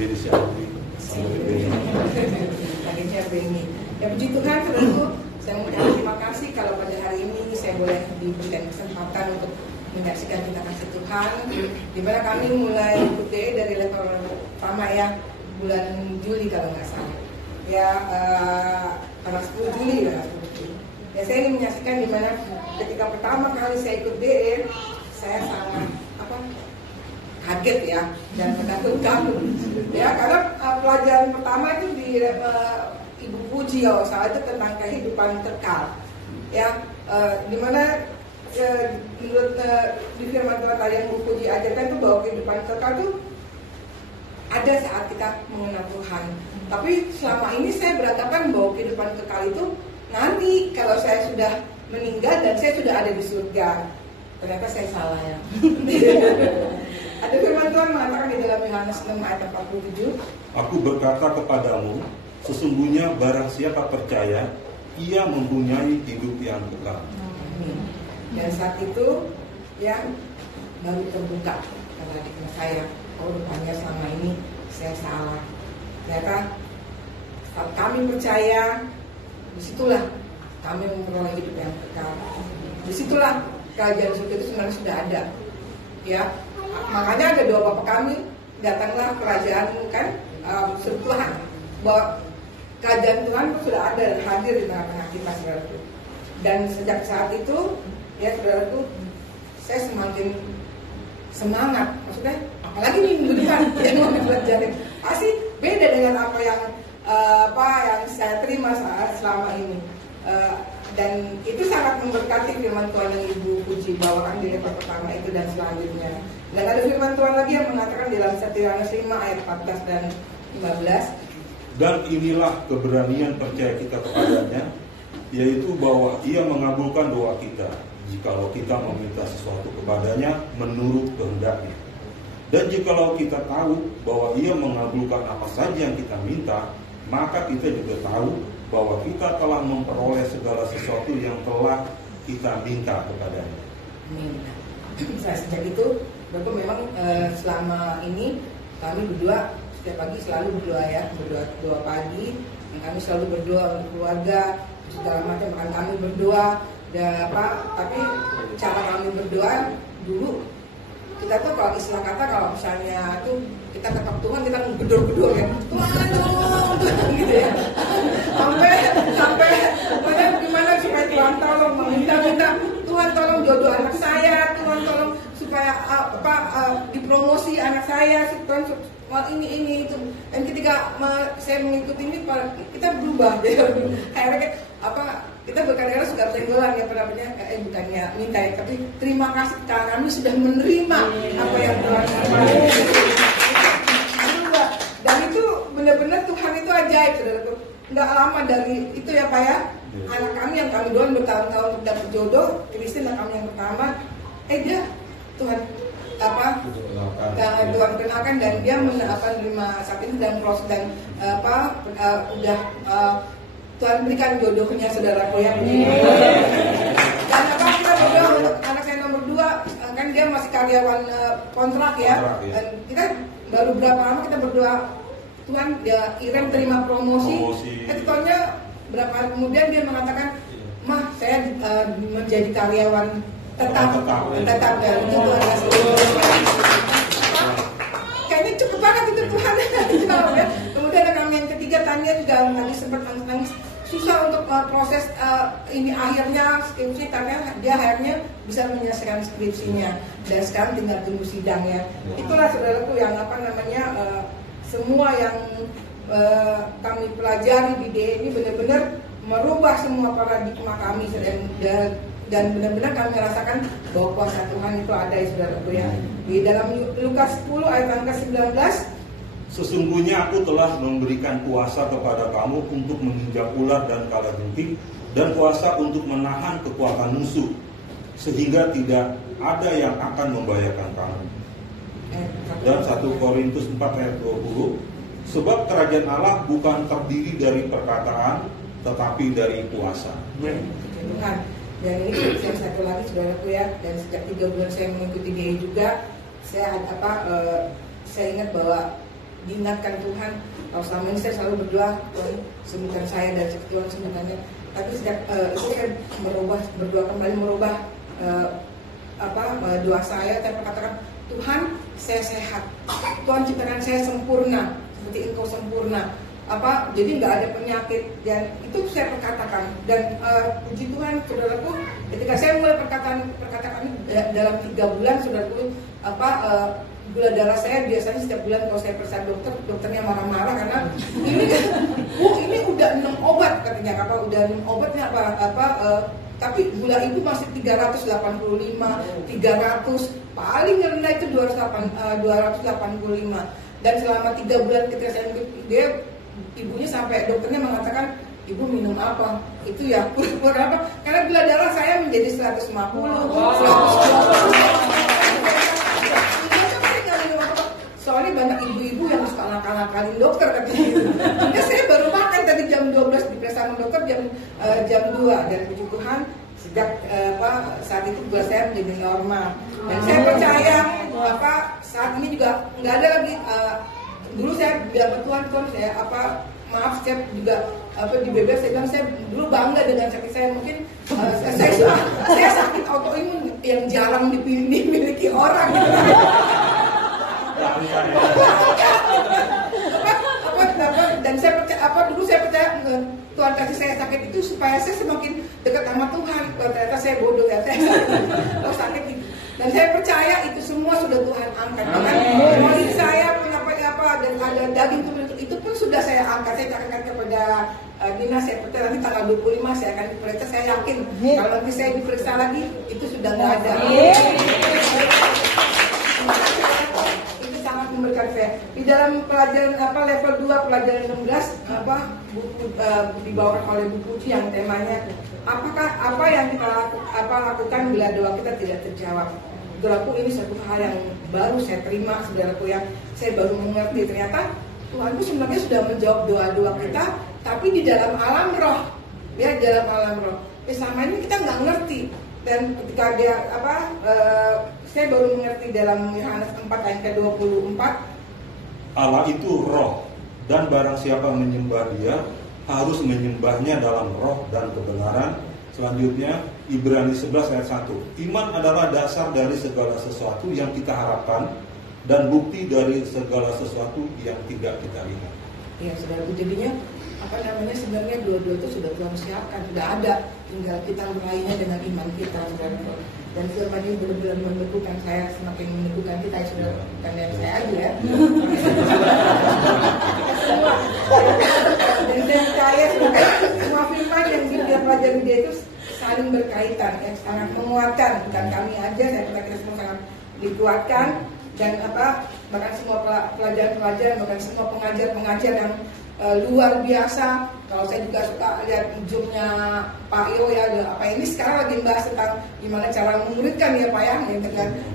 Beni siapa? Akhirnya Beni. Ya puji Tuhan, saudaraku, saya mengucapkan terima kasih kalau pada hari ini saya boleh diberikan kesempatan untuk menyaksikan kita kasih Tuhan, di mana kami mulai IKUT dari level pertama ya, bulan Juli kalau nggak salah. Ya, tanggal 10 Juli ya. Ya, saya ingin menyaksikan di mana ketika pertama kali saya ikut DE, saya sangat kaget ya dan menakutkan ya, karena pelajaran pertama itu di Ibu Puji ya, saat itu tentang kehidupan kekal ya, dimana menurut di firman Tuhan tadi yang Bu Puji ajarkan itu bahwa kehidupan kekal itu ada saat kita mengenal Tuhan. Tapi selama ini saya beranggapan bahwa kehidupan kekal itu nanti kalau saya sudah meninggal dan saya sudah ada di surga. Ternyata saya salah ya. Ada firman Tuhan mengatakan di dalam Yohanes 6 ayat 47. Aku berkata kepadamu, sesungguhnya barang siapa percaya, ia mempunyai hidup yang kekal. Dan saat itu yang baru terbuka karena adik saya, oh rupanya selama ini saya salah. Ternyata saat kami percaya, disitulah kami memperoleh hidup yang kekal. Disitulah kerajaan surga itu sebenarnya sudah ada. Ya, makanya ada doa Bapa kami, datanglah kerajaan kan, Tuhan, bahwa kerajaan Tuhan itu sudah ada dan hadir di tengah-tengah kita, saudaraku. Dan sejak saat itu, ya saudaraku, saya semakin semangat. Maksudnya, apalagi minggu depan yang mau dipelajarin, pasti beda dengan apa yang saya terima selama ini. Dan itu sangat memberkati firman Tuhan yang Ibu Puji bawakan di level pertama itu dan selanjutnya. Dan ada firman Tuhan lagi yang mengatakan di dalam 1 Yohanes 5 ayat 14 dan 15. Dan inilah keberanian percaya kita kepadanya, yaitu bahwa ia mengabulkan doa kita jikalau kita meminta sesuatu kepadanya menurut kehendaknya. Dan jikalau kita tahu bahwa ia mengabulkan apa saja yang kita minta, maka kita juga tahu bahwa kita telah memperoleh segala sesuatu yang telah kita minta kepadanya. Sejak itu, Bapak memang selama ini kami berdua setiap pagi selalu berdoa ya, berdoa pagi, dan kami selalu berdoa untuk keluarga, segala macam, bahkan kami berdoa, tapi cara kami berdoa dulu kita tuh kalau istilah kata kalau misalnya tuh kita ketok Tuhan, kita gedor-gedor ya, Tuhan gitu ya, sampai gimana supaya Tuhan tolong, meminta Tuhan tolong jodoh anak saya, Tuhan tolong supaya dipromosi anak saya, Tuhan ini itu. Dan ketika saya mengikuti ini, kita berubah ya, akhirnya kita berkali-kali suka tenggelam ya, bukannya minta ya, tapi terima kasih karena kami sudah menerima apa yang Tuhan berubah. Dan itu benar-benar Tuhan itu ajaib, saudaraku. Nggak lama dari itu ya Pak ya, anak kami yang kami doain bertahun-tahun untuk dapat jodoh, Kristin anak kami yang pertama, dia Tuhan Tuhan kenalkan dan dia menerima saat ini dan proses dan udah Tuhan berikan jodohnya, saudaraku ya. Dan kita berdoa untuk anak saya nomor 2, kan dia masih karyawan kontrak ya. Dan kita baru berapa lama kita berdoa, Tuhan dia Irem terima promosi. Ketika berapa hari kemudian dia mengatakan, Mah saya menjadi karyawan tetap ya, itu Tuhan kasih. Kayaknya cukup banget itu Tuhan. Kemudian ada kami yang ketiga, Tania juga tadi sempat nangis susah untuk proses ini akhirnya skripsi, karena dia akhirnya bisa menyelesaikan skripsinya dan sekarang tinggal tunggu sidangnya. Itulah saudaraku yang semua yang kami pelajari di DE ini benar-benar merubah semua paradigma kami dan benar-benar kami rasakan bahwa kuasa Tuhan itu ada ya saudaraku ya. Di dalam Lukas 10 ayat angka 19, sesungguhnya aku telah memberikan kuasa kepada kamu untuk menginjak ular dan kalajengking, dan kuasa untuk menahan kekuatan musuh, sehingga tidak ada yang akan membahayakan kamu. Dan 1 Korintus 4 ayat 20, sebab kerajaan Allah bukan terdiri dari perkataan, tetapi dari kuasa. Tuhan. Dan ini yang satu lagi saudaraku ya, dan sejak 3 bulan saya mengikuti DE juga, saya ingat bahwa diingatkan Tuhan. Kalau selama ini saya selalu berdoa, Tuhan sembuhkan saya dan Tuhan sembuhkannya. Tapi sejak itu saya berdoa kembali merubah doa saya berkatakan, Tuhan saya sehat, Tuhan ciptakan saya sempurna seperti Engkau sempurna. Jadi nggak ada penyakit, dan itu saya perkatakan. Dan puji Tuhan, saudaraku, ketika saya mulai perkataan dalam 3 bulan, saudaraku, gula darah saya biasanya setiap bulan kalau saya periksa dokternya marah-marah karena ini udah 6 obat katanya, udah 6 obatnya tapi gula itu masih 385, 300, paling rendah itu 285. Dan selama 3 bulan ketika saya ibunya sampai dokternya mengatakan, ibu minum apa? Itu ya berapa? Karena gula darah saya menjadi 150, 120. Soalnya banyak ibu-ibu yang suka nakal-nakalin dokter katanya. Nah, saya baru makan tadi jam 12 diperiksa sama dokter jam 2, dan puji Tuhan sejak saat itu gula saya menjadi normal. Dan saya percaya saat ini juga nggak ada lagi. Dulu saya bilang ke Tuhan saya maaf, saya juga di BBM saya bilang saya dulu bangga dengan sakit saya. Mungkin saya sakit autoimun yang jarang dimiliki orang. Dan saya percaya dulu saya percaya Tuhan kasih saya sakit itu supaya saya semakin dekat sama Tuhan. Ternyata saya bodoh ya, saya sakit itu. Dan saya percaya itu semua sudah Tuhan angkat. Bahkan kondisi saya punya dan ada daging itu pun sudah saya angkat. Saya akan kepada dinas, saya percaya nanti tanggal 25 saya akan diperiksa. Saya yakin kalau nanti saya diperiksa lagi itu sudah nggak ada. Itu sangat memberikan saya. Di dalam pelajaran level 2 pelajaran 16 buku dibawakan oleh Bu Puji yang temanya apa yang kita lakukan bila doa kita tidak terjawab. Saudaraku, ini satu hal yang baru saya terima, saudaraku, yang saya baru mengerti. Ternyata Tuhanku sebenarnya sudah menjawab doa-doa kita, tapi di dalam alam roh, ya, dalam alam roh. Selama ini kita nggak ngerti. Dan ketika dia saya baru mengerti dalam Yohanes 4 ayat ke-24, Allah itu roh, dan barang siapa menyembah Dia harus menyembahnya dalam roh dan kebenaran. Selanjutnya Ibrani 11 ayat 1. Iman adalah dasar dari segala sesuatu yang kita harapkan dan bukti dari segala sesuatu yang tidak kita lihat. Ya, saudaraku, jadinya sebenarnya dua-dua itu sudah Tuhan siapkan, sudah ada, tinggal kita meraihnya dengan iman kita, saudaraku. Dan firman ini benar-benar menentukan saya, semakin menentukan kita, ya, saudara. Bukan yang saya aja ya. Dan saya percaya semua firman yang kita pelajari dia itu saling berkaitan, ya, sangat menguatkan. Bukan kami aja, saya percaya kita semua sangat dikuatkan. Dan bahkan semua pelajaran-pelajaran, bahkan semua pengajar-pengajar yang luar biasa. Kalau saya juga suka lihat ujungnya Pak Io ya, ini sekarang lagi membahas tentang gimana cara memuridkan ya Pak ya,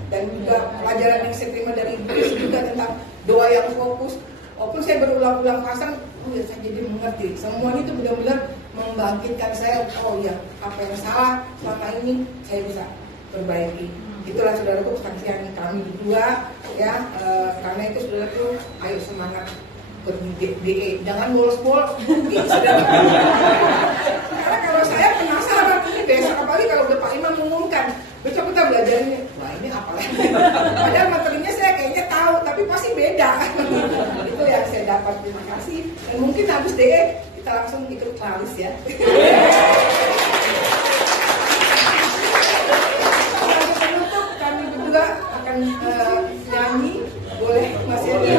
dan juga pelajaran yang saya terima dari Inggris juga tentang doa yang fokus. Walaupun saya berulang-ulang pasang, saya jadi mengerti. Semuanya itu benar-benar membangkitkan saya. Oh ya, apa yang salah selama ini saya bisa perbaiki. Itulah saudaraku kesaksian kami berdua, ya. Karena itu saudaraku, ayo semangat ber-DE, jangan bolos-bolos. Karena kalau saya penasaran, ini besok apalagi kalau udah Pak Imam mengumumkan, besok kita belajar ini, wah ini apa lagi? Padahal materinya saya kayaknya tahu, tapi pasti beda. Itu yang saya dapat. Terima kasih. Dan mungkin habis DE kita langsung ikut klaris ya. Penutup kami berdua akan nyanyi, boleh Mas Yadi?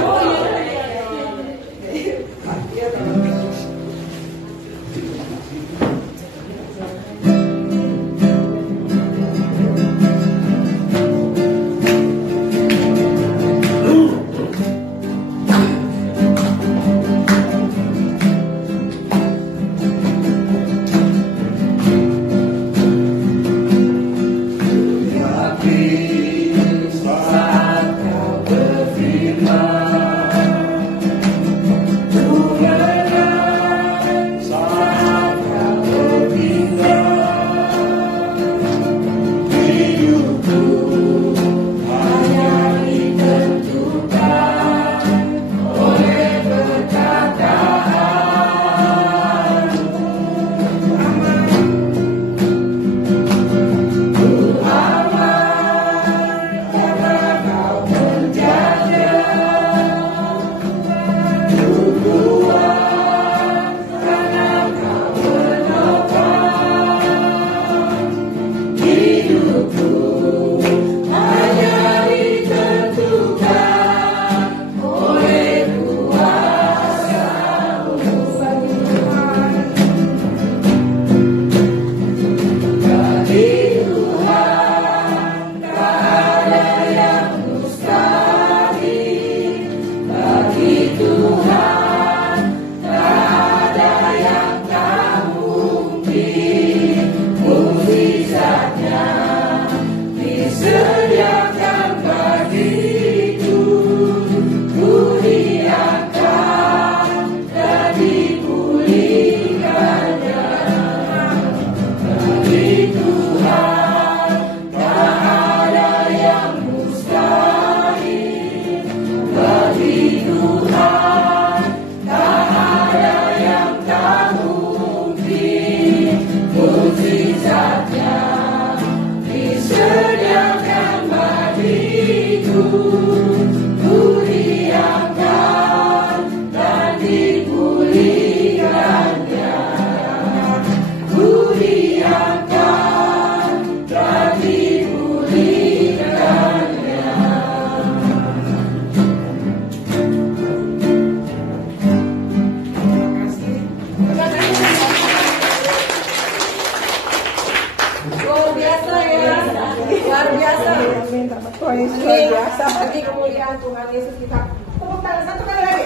Luar biasa. Bagi kemuliaan Tuhan Yesus kita. Tepuk tangan satu kali lagi.